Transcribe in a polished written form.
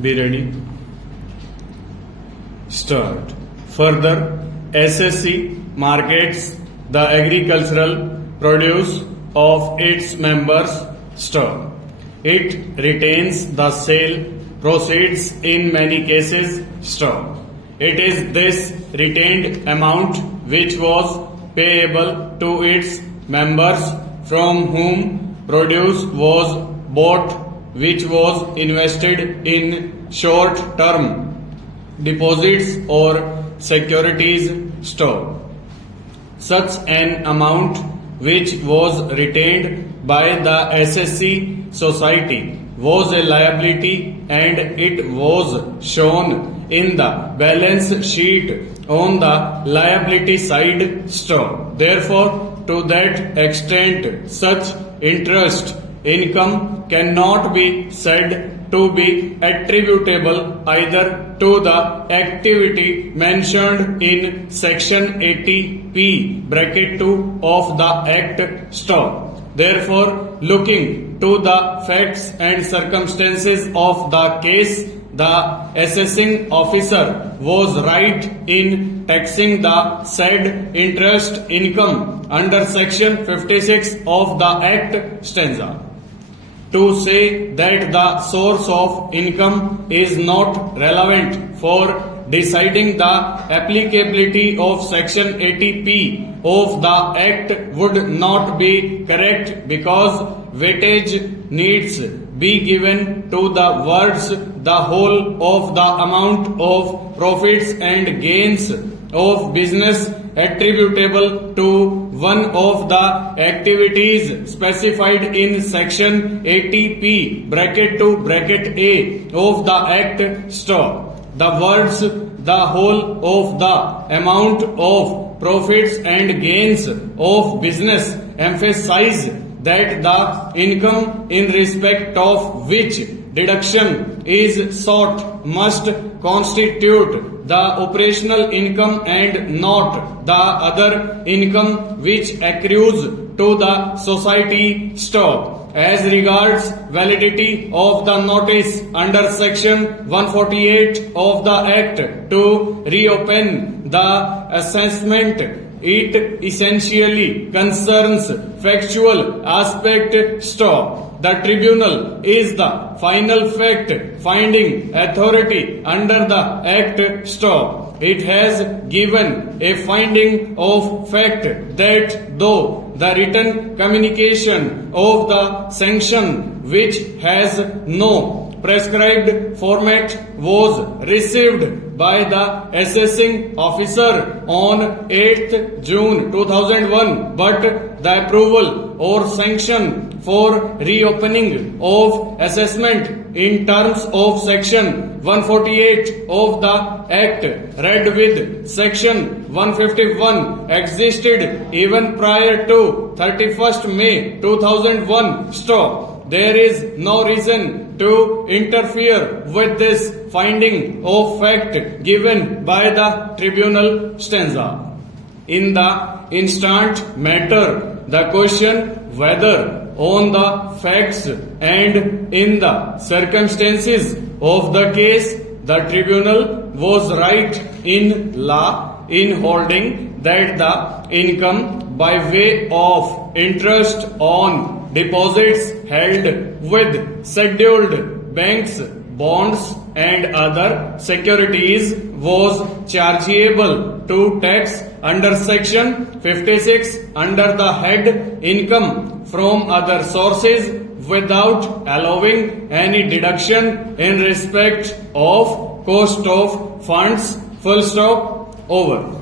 Be ready. Start. Further, SSC markets the agricultural produce of its members. Stop. It retains the sale proceeds in many cases. Stop. It is this retained amount which was payable to its members from whom produce was bought, which was invested in short-term deposits or securities. Stop. Such an amount which was retained by the SSC society was a liability and it was shown in the balance sheet on the liability side. Stop. Therefore, to that extent, such interest income cannot be said to be attributable either to the activity mentioned in section 80p bracket 2 of the Act. Stop. Therefore, looking to the facts and circumstances of the case, the assessing officer was right in taxing the said interest income under section 56 of the Act stanza. To say that the source of income is not relevant for deciding the applicability of section 80p of the Act would not be correct, because weightage needs be given to the words the whole of the amount of profits and gains of business attributable to one of the activities specified in section 80p bracket 2 bracket A of the Act. Stop. The words the whole of the amount of profits and gains of business emphasize that the income in respect of which deduction is sought must constitute the operational income and not the other income which accrues to the society. Stop. As regards validity of the notice under section 148 of the Act to reopen the assessment, it essentially concerns factual aspect. Stop. The tribunal is the final fact finding authority under the Act. Stop. It has given a finding of fact that though the written communication of the sanction, which has no prescribed format, was received by the assessing officer on 8th June 2001, but the approval or sanction for reopening of assessment in terms of section 148 of the Act read with section 151 existed even prior to 31st May 2001. Stop. There is no reason to interfere with this finding of fact given by the tribunal stanza. In the instant matter, the question whether on the facts and in the circumstances of the case the tribunal was right in law in holding that the income by way of interest on deposits held with scheduled banks, bonds and other securities was chargeable to tax under section 56 under the head income from other sources without allowing any deduction in respect of cost of funds. Full stop. Over.